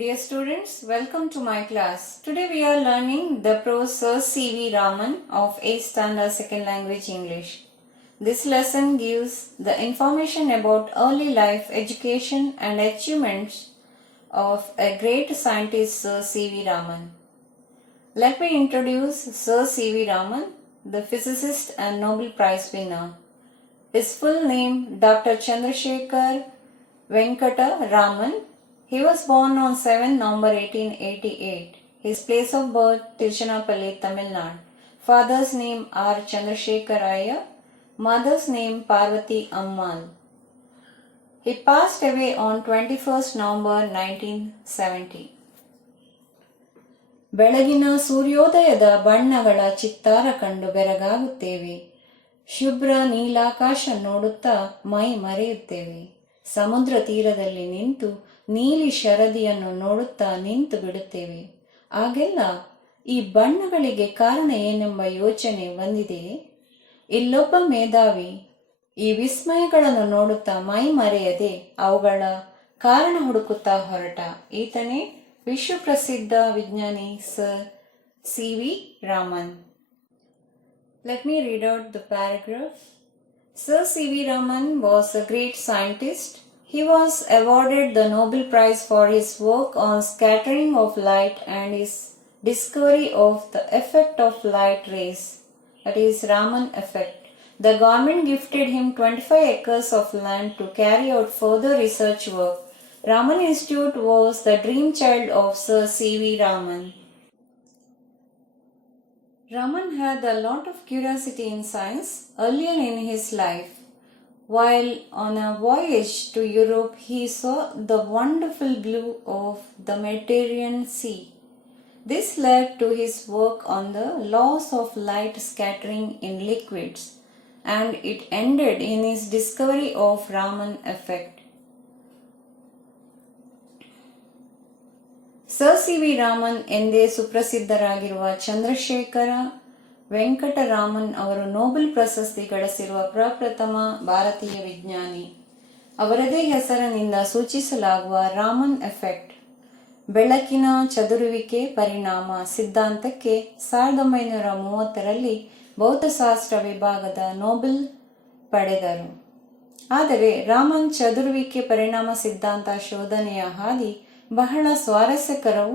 Dear students, welcome to my class. Today we are learning the prose Sir C.V. Raman of 8th Standard Second Language English. This lesson gives the information about early life, education and achievements of a great scientist Sir C.V. Raman. Let me introduce Sir C.V. Raman, the physicist and Nobel Prize winner. His full name Dr. Chandrasekhar Venkata Raman. He was born on 7 November 1888. His place of birth Tiruchirappalli, Tamil Nadu. Father's name R. Chandrasekhar Iyer. Mother's name Parvati Ammal. He passed away on 21st November 1970. ಬೆಳಗಿನ ಸೂರ್ಯೋದಯದ ಬಣ್ಣಗಳ ಚಿತ್ತಾರ ಕಂಡು ಬೆರಗಾಗುತ್ತೇವೆ. ಶುಭ್ರ ನೀಲಾಕಾಶ ನೋಡುತ್ತಾ ಮೈ ಮರೆಯುತ್ತೇವೆ. ಸಮುದ್ರ ತೀರದಲ್ಲಿ ನಿಂತು ನೀಲಿ ಶರದಿಯನ್ನು ನೋಡುತ್ತಾ ನಿಂತು ಬಿಡುತ್ತೇವೆ. ಆಗೆಲ್ಲ ಈ ಬಣ್ಣಗಳಿಗೆ ಕಾರಣ ಏನೆಂಬ ಯೋಚನೆ ಬಂದಿದೆಯೇ? ಇಲ್ಲೊಬ್ಬ ಮೇಧಾವಿ ಈ ವಿಸ್ಮಯಗಳನ್ನು ನೋಡುತ್ತಾ ಮೈ ಮರೆಯದೆ ಅವುಗಳ ಕಾರಣ ಹುಡುಕುತ್ತಾ ಹೊರಟ. ಈತನೇ ವಿಶ್ವಪ್ರಸಿದ್ಧ ವಿಜ್ಞಾನಿ sir C.V. Raman. Let me read out the paragraph. Sir C.V. Raman was a great scientist. He was awarded the Nobel Prize for his work on scattering of light and his discovery of the effect of light rays, that is Raman effect. The government gifted him 25 acres of land to carry out further research work. Raman Institute was the dream child of Sir C.V. Raman. Raman had a lot of curiosity in science earlier in his life. While on a voyage to Europe, he saw the wonderful blue of the Mediterranean Sea. This led to his work on the laws of light scattering in liquids, and it ended in his discovery of Raman effect. Sir C.V. Raman ಎಂದೇ ಸುಪ್ರಸಿದ್ಧರಾಗಿರುವ ಚಂದ್ರಶೇಖರ ವೆಂಕಟರಾಮನ್ ಅವರು Nobel ಪ್ರಶಸ್ತಿ ಗಳಿಸಿರುವ ಪ್ರಪ್ರಥಮ ಭಾರತೀಯ ವಿಜ್ಞಾನಿ. ಅವರದೇ ಹೆಸರಿನಿಂದ ಸೂಚಿಸಲಾಗುವ Raman effect ಬೆಳಕಿನ ಚದುರುವಿಕೆ ಪರಿಣಾಮ ಸಿದ್ಧಾಂತಕ್ಕೆ 1930ರಲ್ಲಿ ಭೌತಶಾಸ್ತ್ರ ವಿಭಾಗದ ನೊಬೆಲ್ ಪಡೆದರು. ಆದರೆ ರಾಮನ್ ಚದುರುವಿಕೆ ಪರಿಣಾಮ ಸಿದ್ಧಾಂತ ಶೋಧನೆಯ ಹಾದಿ ಬಹಳ ಸ್ವಾರಸ್ಯಕರವೂ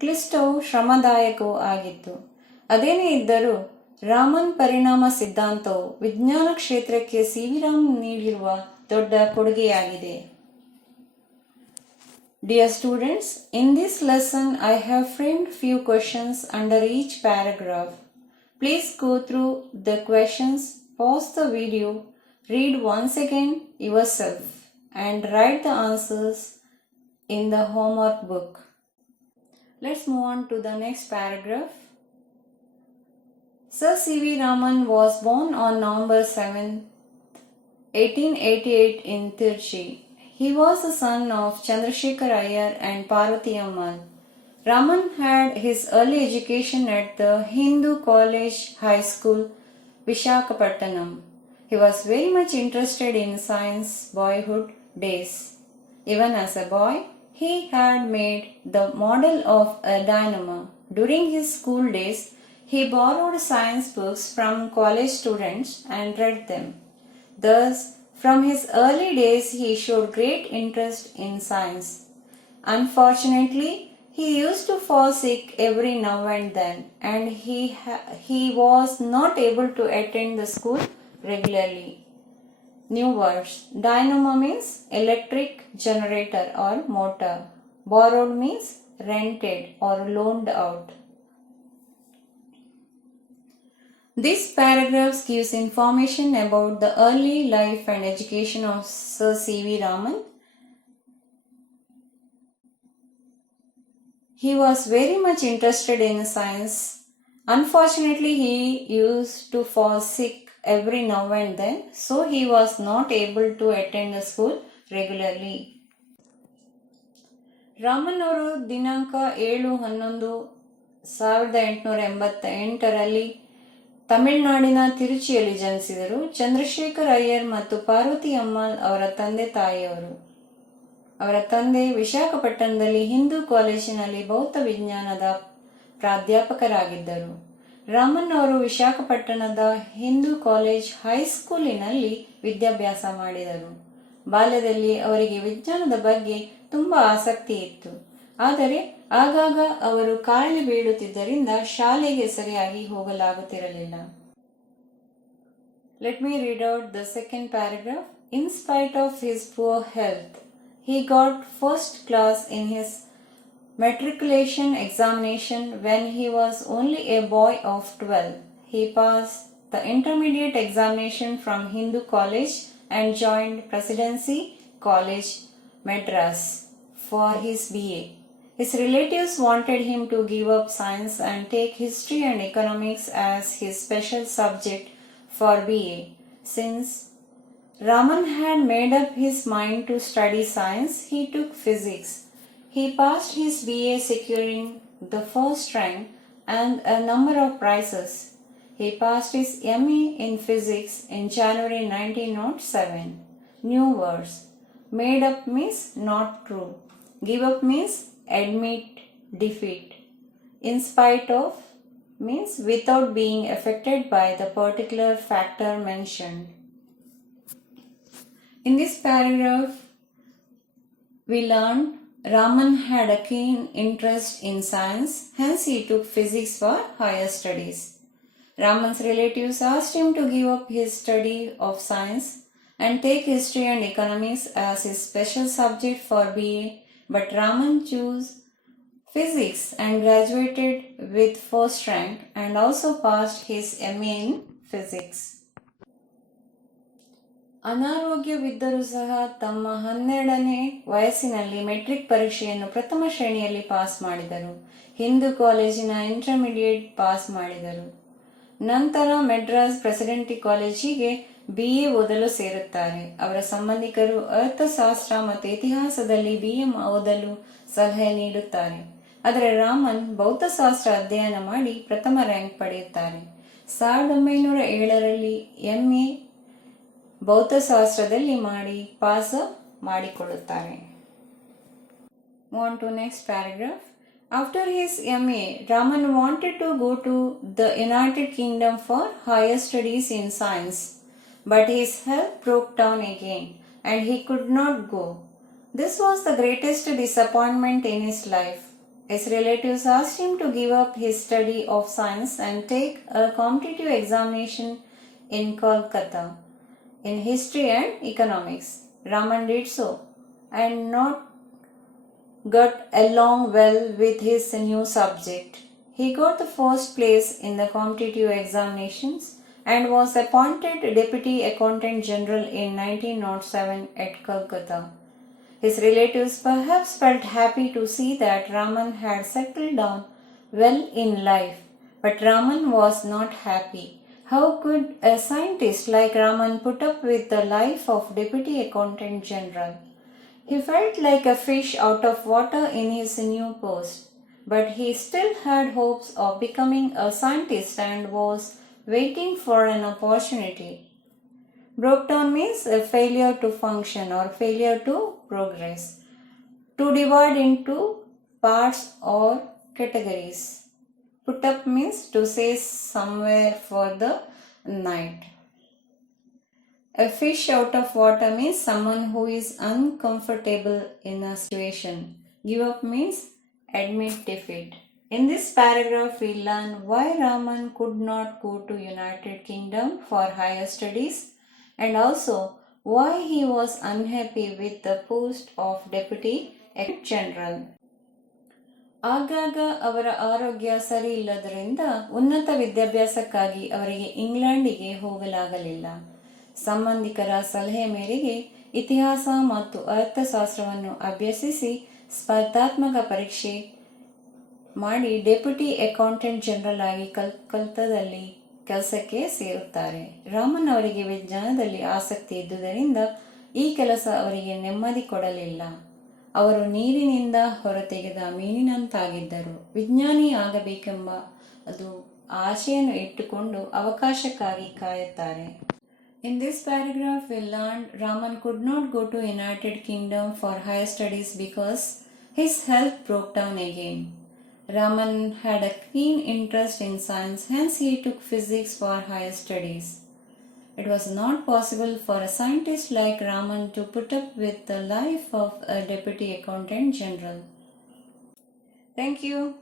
ಕ್ಲಿಷ್ಟವೂ ಶ್ರಮದಾಯಕವೂ ಆಗಿತ್ತು. ಅದೇನೇ ಇದ್ದರೂ ರಾಮನ್ ಪರಿಣಾಮ ಸಿದ್ಧಾಂತವು ವಿಜ್ಞಾನ ಕ್ಷೇತ್ರಕ್ಕೆ C.V. ರಾಮನ್ ನೀಡಿರುವ ದೊಡ್ಡ ಕೊಡುಗೆಯಾಗಿದೆ. Dear students, in this lesson I have framed few questions under each paragraph. Please go through the questions, pause the video, read once again yourself, and write the answers in the homework book. Let's move on to the next paragraph. Sir C.V. Raman was born on November 7, 1888 in Tirchi. He was the son of Chandrasekhar Iyer and Parvati Ammal. Raman had his early education at the Hindu College High School, Visakhapatnam. He was very much interested in science boyhood days. Even as a boy, he had made the model of a dynamo. During his school days, he borrowed science books from college students and read them. Thus, from his early days, he showed great interest in science. Unfortunately, he used to fall sick every now and then, and he was not able to attend the school regularly. New words. Dynamo means electric generator or motor. Borrowed means rented or loaned out. This paragraph gives information about the early life and education of Sir C.V. Raman. He was very much interested in science. Unfortunately, he used to fall sick every now and then, so he was not able to attend the school regularly. Raman ಅವರು ದಿನಾಂಕ 7/11/1888ರಲ್ಲಿ ತಮಿಳುನಾಡಿನ ತಿರುಚಿಯಲ್ಲಿ ಜನಿಸಿದರು. ಚಂದ್ರಶೇಖರ್ ಅಯ್ಯರ್ ಮತ್ತು ಪಾರ್ವತಿ ಅಮ್ಮಾಳ್ ಅವರ ತಂದೆ ತಾಯಿಯವರು. ಅವರ ತಂದೆ ವಿಶಾಖಪಟ್ಟಣದಲ್ಲಿ ಹಿಂದೂ ಕಾಲೇಜಿನಲ್ಲಿ ಭೌತ ವಿಜ್ಞಾನದ ಪ್ರಾಧ್ಯಾಪಕರಾಗಿದ್ದರು. ರಾಮನ್ ಅವರು ವಿಶಾಖಪಟ್ಟಣದ ಹಿಂದೂ ಕಾಲೇಜ್ ಹೈಸ್ಕೂಲಿನಲ್ಲಿ ವಿದ್ಯಾಭ್ಯಾಸ ಮಾಡಿದರು. ಬಾಲ್ಯದಲ್ಲಿ ಅವರಿಗೆ ವಿಜ್ಞಾನದ ಬಗ್ಗೆ ತುಂಬ ಆಸಕ್ತಿ ಇತ್ತು. ಆದರೆ ಆಗಾಗ ಅವರು ಕಾಯಿಲೆ ಬೀಳುತ್ತಿದ್ದರಿಂದ ಶಾಲೆಗೆ ಸರಿಯಾಗಿ ಹೋಗಲಾಗುತ್ತಿರಲಿಲ್ಲ. Let me read out the second paragraph. In spite of his poor health, he got first class in his matriculation examination when he was only a boy of 12. He passed the intermediate examination from Hindu College and joined Presidency College, Madras for his BA. His relatives wanted him to give up science and take history and economics as his special subject for BA. Since Raman had made up his mind to study science, he took physics. He passed his BA securing the first rank and a number of prizes. He passed his MA in physics in January 1907. New words. Made up means not true. Give up means admit defeat. In spite of means without being affected by the particular factor mentioned. In this paragraph, we learned Raman had a keen interest in science, hence he took physics for higher studies. Raman's relatives asked him to give up his study of science and take history and economics as his special subject for BA, but Raman chose physics and graduated with first rank and also passed his MA in physics. ಅನಾರೋಗ್ಯವಿದ್ದರೂ ಸಹ ತಮ್ಮ 12ನೇ ವಯಸ್ಸಿನಲ್ಲಿ metric ಪರೀಕ್ಷೆಯನ್ನು ಪ್ರಥಮ ಶ್ರೇಣಿಯಲ್ಲಿ pass ಮಾಡಿದರು. ಹಿಂದೂ ಕಾಲೇಜಿನ intermediate pass ಮಾಡಿದರು. ನಂತರ ಮೆಡ್ರಾಸ್ ಪ್ರೆಸಿಡೆಂಟಿ ಕಾಲೇಜಿಗೆ BA ಓದಲು ಸೇರುತ್ತಾರೆ. ಅವರ ಸಂಬಂಧಿಕರು ಅರ್ಥಶಾಸ್ತ್ರ ಮತ್ತು ಇತಿಹಾಸದಲ್ಲಿ BA ಓದಲು ಸಲಹೆ ನೀಡುತ್ತಾರೆ. ಆದರೆ ರಾಮನ್ ಭೌತಶಾಸ್ತ್ರ ಅಧ್ಯಯನ ಮಾಡಿ ಪ್ರಥಮ ರ್ಯಾಂಕ್ ಪಡೆಯುತ್ತಾರೆ. 1907ರಲ್ಲಿ MA ಭೌತಶಾಸ್ತ್ರದಲ್ಲಿ ಮಾಡಿ ಪಾಸ್ ಮಾಡಿಕೊಳ್ಳುತ್ತಾರೆ. Move on to next paragraph. After his MA, Raman wanted to go to the United Kingdom for higher studies in science, but his health broke down again and he could not go. This was the greatest disappointment in his life. His relatives asked him to give up his study of science and take a competitive examination in Kolkata in history and economics. Raman did so and not got along well with his new subject. He got the first place in the competitive examinations and was appointed Deputy Accountant General in 1907 at Kolkata. His relatives perhaps felt happy to see that Raman had settled down well in life, but Raman was not happy. How could a scientist like Raman put up with the life of Deputy Accountant General? He felt like a fish out of water in his new post, but he still had hopes of becoming a scientist and was waiting for an opportunity. Broke down means a failure to function or failure to progress. To divide into parts or categories. Put up means to stay somewhere for the night. A fish out of water means someone who is uncomfortable in a situation. Give up means admit defeat. In this paragraph, we learn why Raman could not go to United Kingdom for higher studies and also why he was unhappy with the post of Deputy Accountant General. ಆಗಾಗ ಅವರ ಆರೋಗ್ಯ ಸರಿ ಇಲ್ಲದರಿಂದ ಉನ್ನತ ವಿದ್ಯಾಭ್ಯಾಸಕ್ಕಾಗಿ ಅವರಿಗೆ ಇಂಗ್ಲೆಂಡಿಗೆ ಹೋಗಲಾಗಲಿಲ್ಲ. ಸಂಬಂಧಿಕರ ಸಲಹೆ ಮೇರೆಗೆ ಇತಿಹಾಸ ಮತ್ತು ಅರ್ಥಶಾಸ್ತ್ರವನ್ನು ಅಭ್ಯಸಿಸಿ ಸ್ಪರ್ಧಾತ್ಮಕ ಪರೀಕ್ಷೆ ಮಾಡಿ ಡೆಪ್ಯೂಟಿ ಅಕೌಂಟೆಂಟ್ ಜನರಲ್ ಆಗಿ ಕಲ್ಕತ್ತಾದಲ್ಲಿ ಕೆಲಸಕ್ಕೆ ಸೇರುತ್ತಾರೆ. ರಾಮನ್ ಅವರಿಗೆ ವಿಜ್ಞಾನದಲ್ಲಿ ಆಸಕ್ತಿ ಇದ್ದುದರಿಂದ ಈ ಕೆಲಸ ಅವರಿಗೆ ನೆಮ್ಮದಿ ಕೊಡಲಿಲ್ಲ. ಅವರು ನೀರಿನಿಂದ ಹೊರತೆಗೆದ ಮೀನಿನಂತಾಗಿದ್ದರು. ವಿಜ್ಞಾನಿ ಆಗಬೇಕೆಂಬ ಅದು ಆಶೆಯನ್ನು ಇಟ್ಟುಕೊಂಡು ಅವಕಾಶಕ್ಕಾಗಿ ಕಾಯುತ್ತಾರೆ. In this paragraph, we learned Raman could not go to United Kingdom for higher studies because his health broke down again. Raman had a keen interest in science, hence he took physics for higher studies. It was not possible for a scientist like Raman to put up with the life of a deputy accountant general. Thank you.